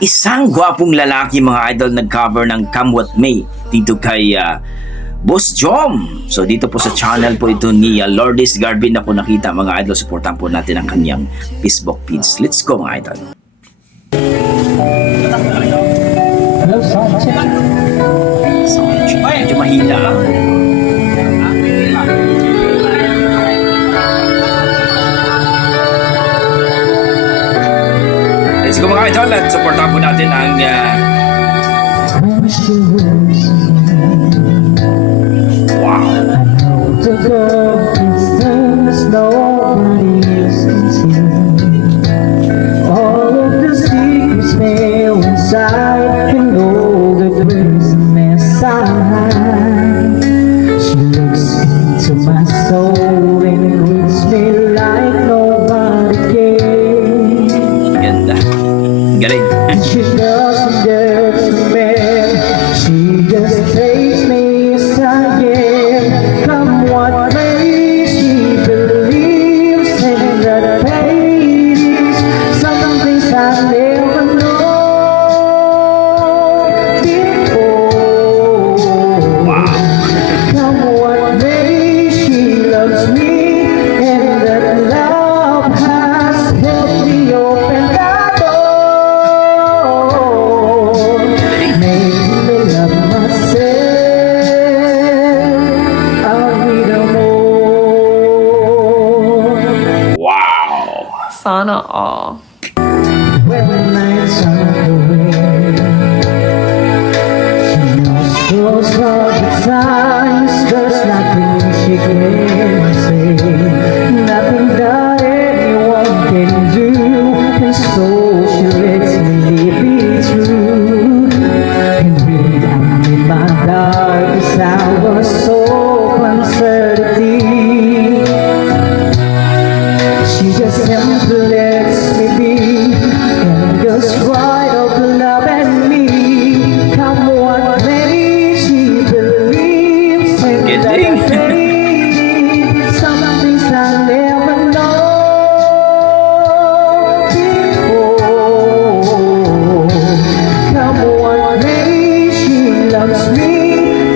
Isang gwapong lalaki mga idol nag-cover ng Come What May dito kay Boss Jom. So dito po sa channel po ito ni Lourdes Garbin na po nakita mga idol. Supportan po natin ang kanyang Facebook page. Let's go mga idol. Medyo mahina. Let's go mga idol at supportan po natin ang wow. The girl is things nobody else can see. All of the secrets fail inside, and all the brings a mess I hide. She looks into my soul and reads me like nobody can. Ganda. Galing. She doesn't dare to me. She just takes me as I am. Come what may, she believes in the pain. Some things I never know before. Wow. Come what may, she loves me, and that love has helped me open that door. Make me love myself a little more. Wow. Sana all. When the nights are away, she knows those are the times. There's nothing she can say, nothing that anyone can do, and so she lets me be true. And really I'm in my darkest hour, so uncertainty. She just simply lets me be, and just right of love and me. Come what may, she believes in Galing. that fate. Some things I never know before. Come what may, she loves me,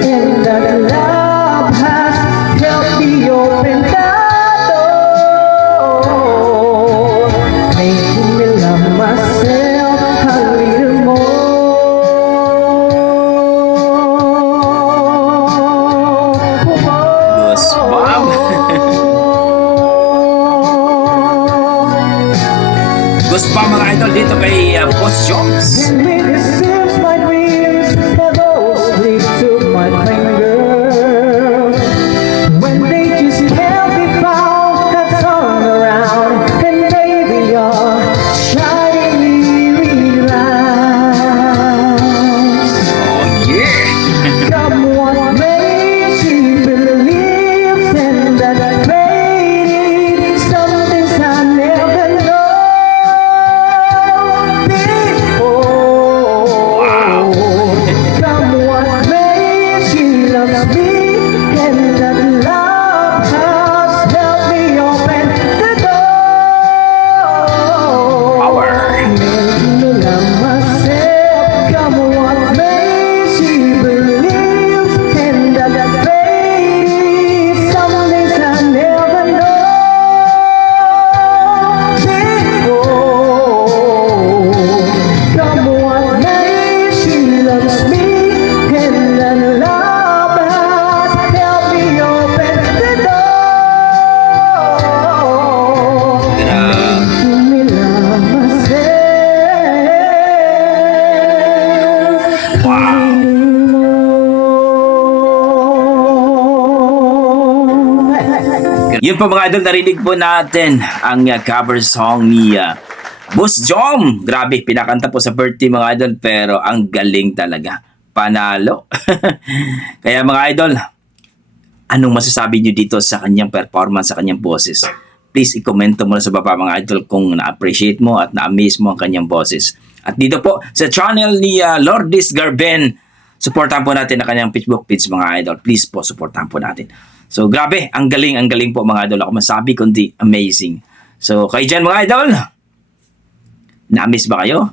and that love has helped me open that door, making me love myself a little more. Goosebump. Goosebump mga idol dito kay Boss Joms. And when it seems my dreams have all slipped through my fingers, when they just can't be found, I turn around and baby you're shining lights. Oh yeah. Come what may, she believes in that fate. Some things I never know before. Come what may, she loves me, and that love has helped me open the door. Power. Make me love myself. Come what may, she believes in that fate. Some things I never know before. Come what may, she loves me, and that love has helped me open the door. Grabe. Making me love myself. Wow. Yun po mga idol, narinig po natin ang cover song ni Boss Jom. Grabe, pinakanta po sa birthday mga idol, pero ang galing talaga. Panalo. Kaya mga idol, anong masasabi nyo dito sa kanyang performance, sa kanyang boses? Please i-komento mo na sa baba mga idol kung na-appreciate mo at na-amaze mo ang kanyang boses. At dito po sa channel ni Lourdes Garben, supportan po natin ang kanyang Facebook page mga idol. Please po, supportan po natin. So grabe, ang galing po mga idol. Ako masabi kundi amazing. So kayo dyan mga idol, na-miss ba kayo?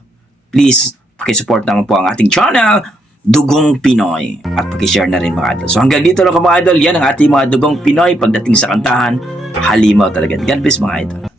please, pakisupport naman po ang ating channel, Dugong Pinoy. At pakishare na rin mga idol. So hanggang dito lang mga idol, yan ang ating mga Dugong Pinoy pagdating sa kantahan. Halimaw talaga. God bless mga idol.